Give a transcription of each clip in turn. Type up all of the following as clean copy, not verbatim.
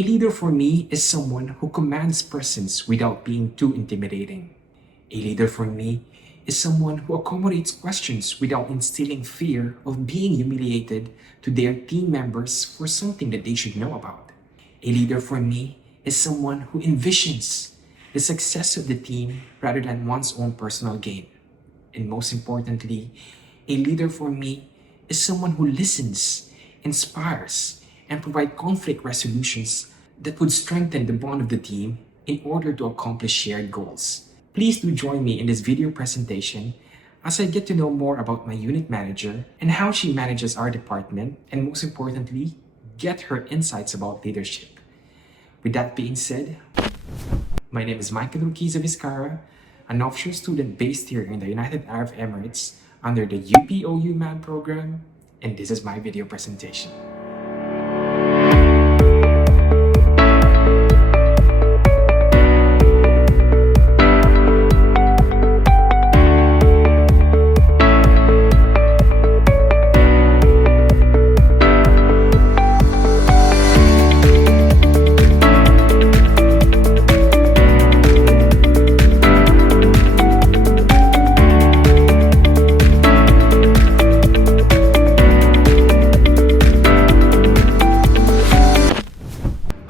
A leader for me is someone who commands presence without being too intimidating. A leader for me is someone who accommodates questions without instilling fear of being humiliated to their team members for something that they should know about. A leader for me is someone who envisions the success of the team rather than one's own personal gain. And most importantly, a leader for me is someone who listens, inspires, and provides conflict resolutions that would strengthen the bond of the team in order to accomplish shared goals. Please do join me in this video presentation as I get to know more about my unit manager and how she manages our department, and most importantly, get her insights about leadership. With that being said, my name is Michael Ruquiza Vizcarra, an offshore student based here in the United Arab Emirates under the UPOU MAN program, and this is my video presentation.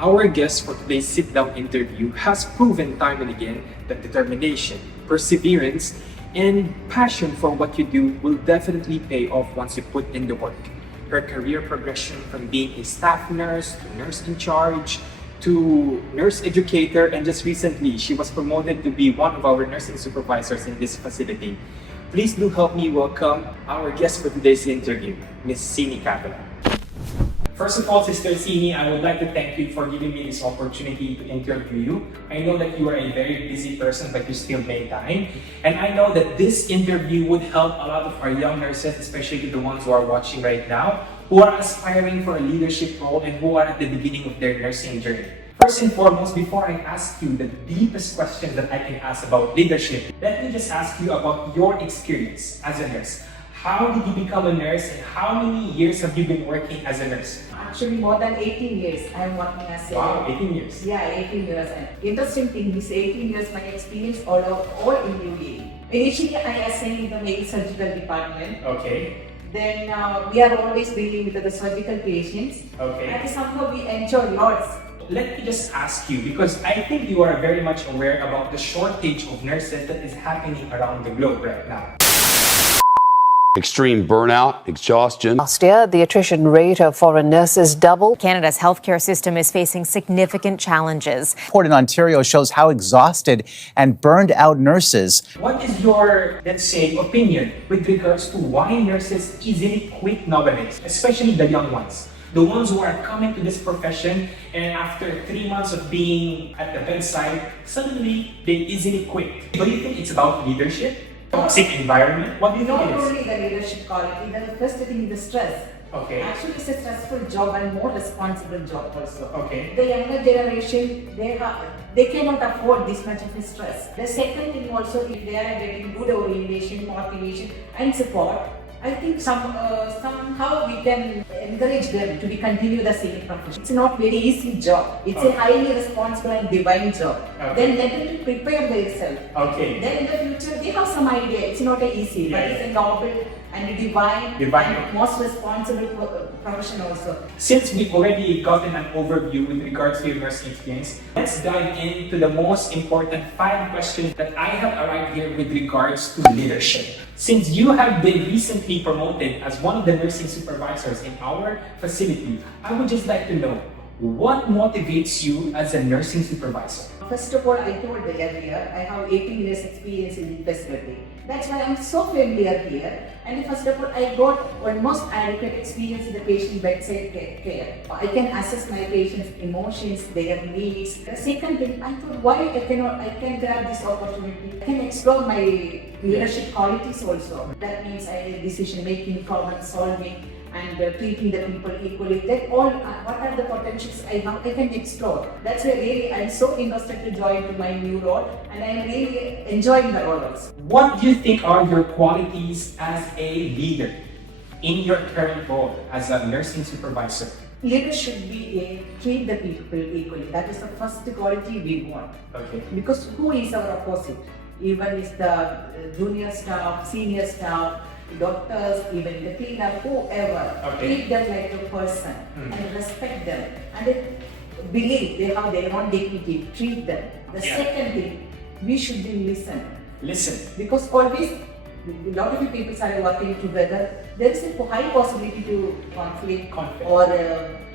Our guest for today's sit-down interview has proven time and again that determination, perseverance, and passion for what you do will definitely pay off once you put in the work. Her career progression from being a staff nurse to nurse in charge to nurse educator, and just recently she was promoted to be one of our nursing supervisors in this facility. Please do help me welcome our guest for today's interview, Ms. Sini Capella. First of all, Sister Sini, I would like to thank you for giving me this opportunity to interview you. I know that you are a very busy person, but you still made time. And I know that this interview would help a lot of our young nurses, especially the ones who are watching right now, who are aspiring for a leadership role and who are at the beginning of their nursing journey. First and foremost, before I ask you the deepest question that I can ask about leadership, let me just ask you about your experience as a nurse. How did you become a nurse, and how many years have you been working as a nurse? Actually, more than 18 years I am working as a... Wow, 18 years. Yeah, 18 years. And interesting thing, this 18 years my experience all in UAE. Initially, I assigned in the male surgical department. Okay. Then we are always dealing with the surgical patients. Okay. And somehow we enjoy lots. Let me just ask you, because I think you are very much aware about the shortage of nurses that is happening around the globe right now. Extreme burnout, exhaustion. Last year, the attrition rate of foreign nurses doubled. Canada's healthcare system is facing significant challenges. A report in Ontario shows how exhausted and burned out nurses. What is your, let's say, opinion with regards to why nurses easily quit nowadays, especially the young ones? The ones who are coming to this profession and after 3 months of being at the bedside, suddenly they easily quit. Do you think it's about leadership? Toxic environment? What do you think Not it is? only the leadership quality, the first thing is the stress. Okay. Actually, it's a stressful job and more responsible job also. Okay. The younger generation, they cannot afford this much of a stress. The second thing also, if they are getting good orientation, motivation and support, I think somehow we can encourage them to continue the same profession. It's not very easy job. It's a highly responsible and divine job. Okay. Then let them to prepare themselves. Okay. Then in the future, they have some idea. It's not a easy, but it's a noble and a divine. And most responsible profession also. Since we've already gotten an overview with regards to your nursing experience, let's dive into the most important 5 questions that I have arrived here with regards to leadership. Since you have been recently promoted as one of the nursing supervisors in our facility, I would just like to know, what motivates you as a nursing supervisor? First of all, I told earlier, I have 18 years experience in the facility. That's why I'm so familiar here. And first of all, I got almost adequate experience in the patient bedside care. I can assess my patient's emotions, their needs. The second thing, I thought, why I can grab this opportunity. I can explore my leadership qualities also. That means decision making, problem solving, and treating the people equally. That all, what are the potentials I have, I can explore. That's why really I'm so interested to join to my new role, and I'm really enjoying the role also. What do you think are your qualities as a leader in your current role as a nursing supervisor? Leaders should be treat the people equally. That is the first quality we want. Okay. Because who is our opposite? Even is the junior staff, senior staff, doctors, even the cleaner, whoever. Okay. Treat them like a person and respect them. And then believe they have their own dignity. Treat them. The Yeah. second thing, we should be listen. Listen. Because always, a lot of people are working together. There is a high possibility to conflict. Or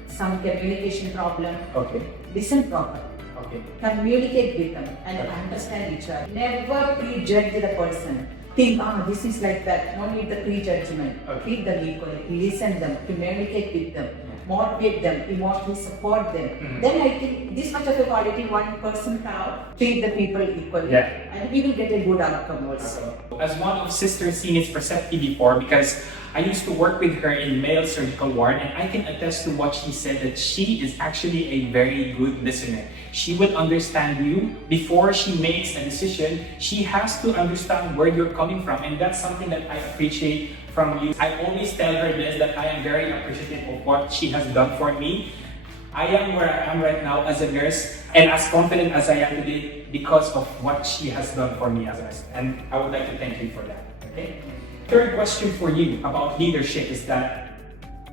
some communication problem. Okay. Listen properly. Okay. Communicate with them and understand each other. Never prejudge the person. Think, this is like that. No need the prejudgment. Okay. Treat them equally. Listen them. Communicate with them. Motivate them. Emotionally support them. Then I think this much of a quality one person have. Treat the people equally. Yeah. And we will get a good outcome also. As one of Sister Senior's precepti before, because I used to work with her in male surgical ward, and I can attest to what she said, that she is actually a very good listener. She will understand you before she makes a decision. She has to understand where you're coming from, and that's something that I appreciate from you. I always tell her this, that I am very appreciative of what she has done for me. I am where I am right now as a nurse, and as confident as I am today because of what she has done for me as a nurse. And I would like to thank you for that. Okay? Third question for you about leadership is that,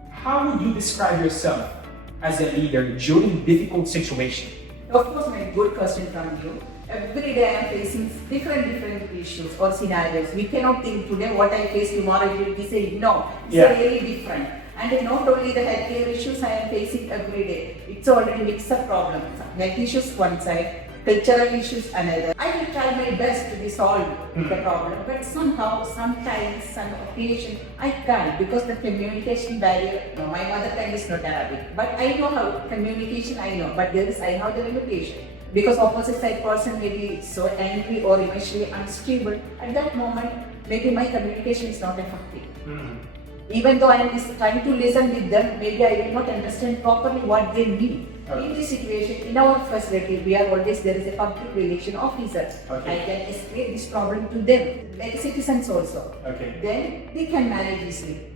how would you describe yourself as a leader during difficult situations? Of course, my good question from you. Every day I am facing different issues or scenarios. We cannot think today what I face, tomorrow it will be saying no. It's really different. And not only the healthcare issues I am facing every day. It's already mixed up problems. Health issues one side, cultural issues another. I will try my best to resolve the problem, but somehow, sometimes, some occasion, I can't because the communication barrier. No, my mother tongue is not Arabic, but I know how communication. I know, but I have the limitation. Because opposite side person may be so angry or emotionally unstable. At that moment, maybe my communication is not effective. Even though I am trying to listen with them, maybe I will not understand properly what they mean. Okay. In this situation, in our facility, we are always, there is a public relation officer. Okay. I can explain this problem to them, like citizens also. Okay. Then they can manage easily.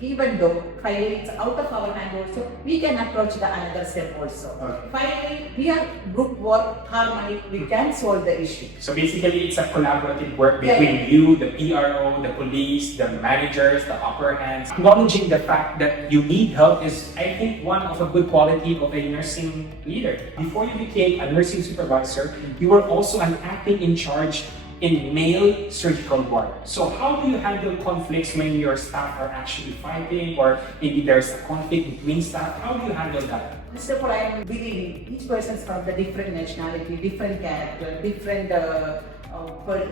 Even though finally it's out of our hand also, we can approach the another step also. Okay. Finally, we are group work, harmony, we can solve the issue. So basically, it's a collaborative work between you, the PRO, the police, the managers, the upper hands. Acknowledging the fact that you need help is, I think, one of a good quality of a nursing leader. Before you became a nursing supervisor, you were also an acting in charge in male surgical ward. So how do you handle conflicts when your staff are actually fighting, or maybe there's a conflict between staff? How do you handle that? First of all, I am believing each person is from the different nationality, different character, different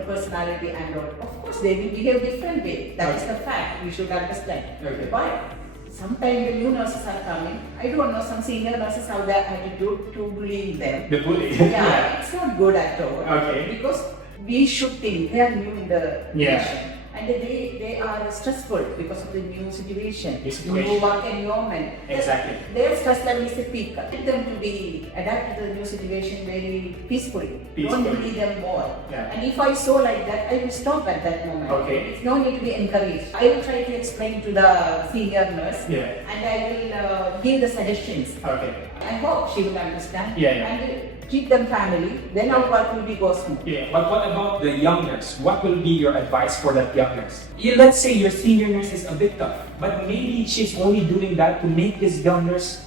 personality and all. Of course, they will behave different way. That is the fact. You should understand. Okay. But sometimes the new nurses are coming. I don't know, some senior nurses have the attitude to bullying them. The bully. Yeah, it's not good at all. Okay. Because we should think they are new in the Yeah. nation. And they are stressful because of the new situation. New New work environment. Exactly. Their stress level is a peak. Get them to be adapt to the new situation very peacefully. Don't bully them more. Yeah. And if I saw like that, I will stop at that moment. Okay. It's no need to be encouraged. I will try to explain to the senior nurse. Yeah. And I will give the suggestions. Okay. I hope she will understand. Yeah, yeah. And keep them family. Then our work will be go smooth. Yeah, but what about the young nurse? What will be your advice for that young nurse? Yeah, let's say your senior nurse is a bit tough, but maybe she's only doing that to make this young nurse,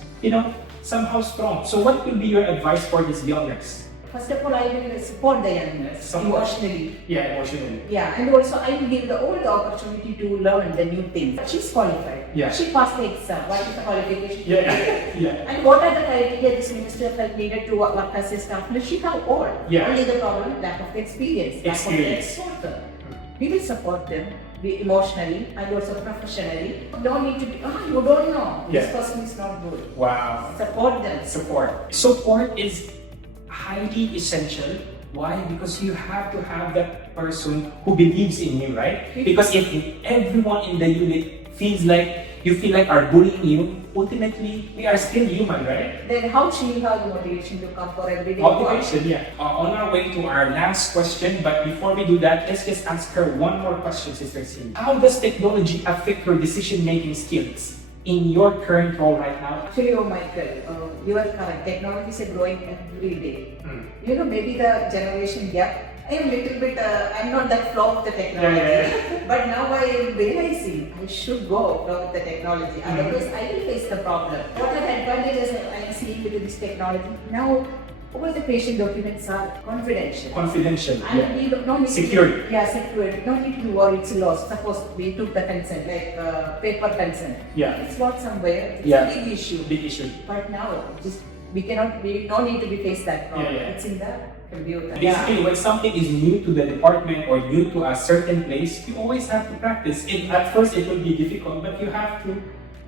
somehow strong. So what will be your advice for this young nurse? First of all, I will support the young nurse emotionally. Yeah, emotionally. Yeah, and also I will give all the opportunity to learn the new things. She's qualified. Yeah. She passed the exam. What is the qualification? Yeah. And what are the criteria this Ministry of Health needed to work as a staff nurse? She have all. Yeah. Only the problem, lack of the experience. Lack of the exposure. We will support them emotionally and also professionally. Don't need to be, you don't know. Yeah. This person is not good. Wow. Support them. Support is highly essential. Why? Because you have to have that person who believes in you, right? Because if everyone in the unit feels like are bullying you, ultimately we are still human, right? Then how she will have the motivation to come for everyday Motivation, yeah. On our way to our last question, but before we do that, let's just ask her one more question, Sister C. How does technology affect your decision-making skills? in your current role right now? Actually, oh Michael, you are correct. Technology is growing every day. You know, maybe the generation gap. I am little bit, I'm not that flow of the technology. But now I am realizing I should go flow with the technology. Otherwise, I will face the problem. What are the advantages I am seeing with this technology? Now, all the patient documents are confidential. Confidential. And we don't need Secured. Secured. No need to worry, it's lost. Suppose we took the consent, like paper consent. Yeah. It's lost somewhere. It's Yeah. a big issue. Big issue. But now, we don't need to be face that problem. Yeah. It's in the computer. Basically, when something is new to the department or new to a certain place, you always have to practice. At first, it will be difficult, but you have to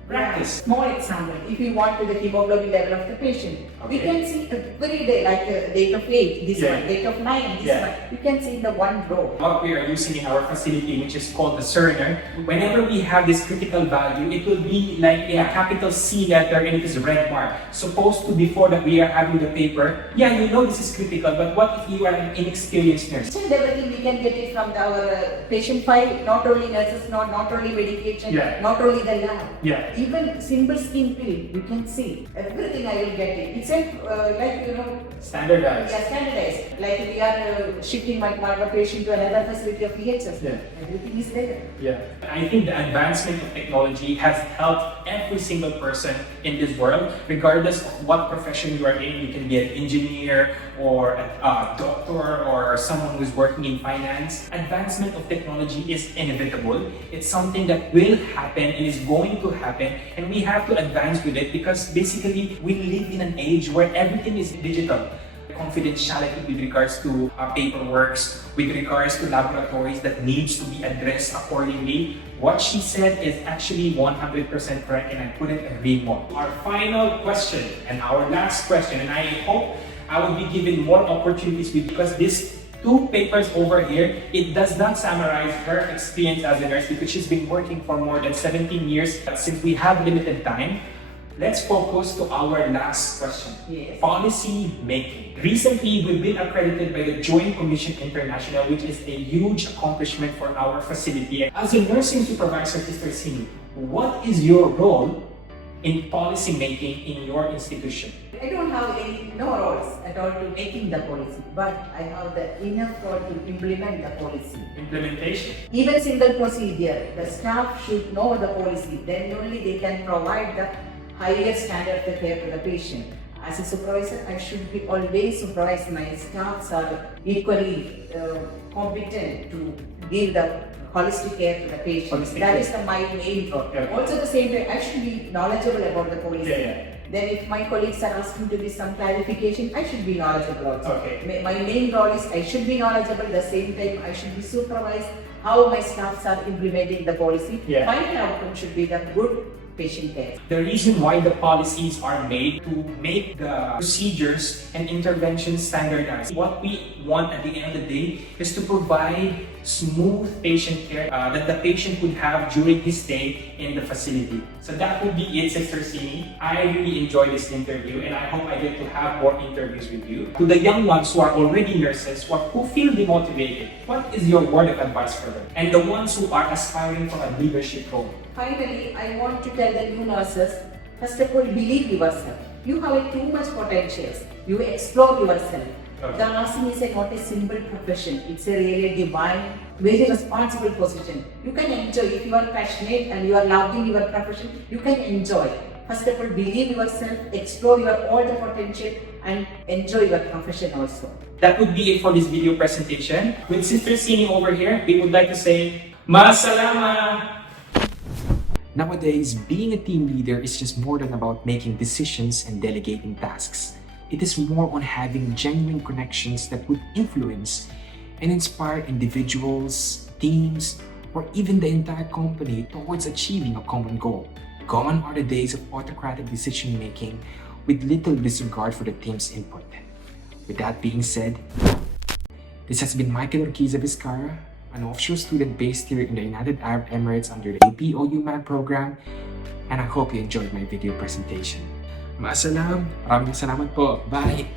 practice. Small example, if you want to the hemoglobin level of the patient, we Okay. can see every day, like date of 8, this Yeah. one, date of 9, this Yeah. one. You can see in the one row. What we are using in our facility, which is called the Cerner, whenever we have this critical value, it will be like in a capital C letter and it is red mark. Supposed to before that we are having the paper, yeah, you know this is critical, but what if you are an inexperienced nurse? And everything we can get it from our patient file, not only nurses, not only medication, Yeah. not only the lab. Yeah. Even simple skin pill, you can see. Everything I will get it. It's like, you know, Standardized. yeah, standardized. Like we are shifting my patient to another facility of PHS. Yeah. Everything is there. Yeah. I think the advancement of technology has helped every single person in this world, regardless of what profession you are in. You can be an engineer or a doctor or someone who's working in finance. Advancement of technology is inevitable. It's something that will happen and is going to happen, and we have to advance with it because basically we live in an age where everything is digital. Confidentiality with regards to paperwork, with regards to laboratories that needs to be addressed accordingly. What she said is actually 100% correct, and I couldn't agree more. Our final question and our last question, and I hope I will be given more opportunities because this two papers over here, it does not summarize her experience as a nurse because she's been working for more than 17 years. But since we have limited time, let's focus to our last question. Yes. Policy making. Recently, we've been accredited by the Joint Commission International, which is a huge accomplishment for our facility. As a nursing supervisor, Sister Sini, what is your role in policy making in your institution? I don't have no roles at all to making the policy, but I have the enough role to implement the policy. Implementation. Even single procedure, the staff should know the policy, then only they can provide the higher standard of care to the patient. As a supervisor, I should be always supervise my staffs are equally competent to give the holistic care to the patient. Holistic That care. is my main role. Yeah. Also the same way, I should be knowledgeable about the policy. Yeah. Then if my colleagues are asking to be some clarification, I should be knowledgeable also. Okay. My main role is I should be knowledgeable, the same time I should be supervised how my staffs are implementing the policy. Yeah. Final outcome should be the good patient care. The reason why the policies are made to make the procedures and interventions standardized. What we want at the end of the day is to provide smooth patient care that the patient would have during his stay in the facility. So that would be it, Sister Sini. I really enjoyed this interview and I hope I get to have more interviews with you. To the young ones who are already nurses or who feel demotivated, what is your word of advice for them? And the ones who are aspiring for a leadership role? Finally, I want to tell the new nurses, first of all, believe yourself. You have too much potentials. You explore yourself. Okay. The nursing is not a simple profession. It's a really divine, very responsible position. You can enjoy if you are passionate and you are loving your profession. You can enjoy. First of all, believe yourself, explore your all the potential, and enjoy your profession also. That would be it for this video presentation. With Sister Sini over here, we would like to say, Masalama! Nowadays, being a team leader is just more than about making decisions and delegating tasks. It is more on having genuine connections that would influence and inspire individuals, teams, or even the entire company towards achieving a common goal. Gone are the days of autocratic decision making with little disregard for the team's input. With that being said, this has been Michael Urquiza Vizcarra, an offshore student based here in the United Arab Emirates under the APOU-MAN program, and I hope you enjoyed my video presentation. Maasalam! Maraming salamat po! Bye!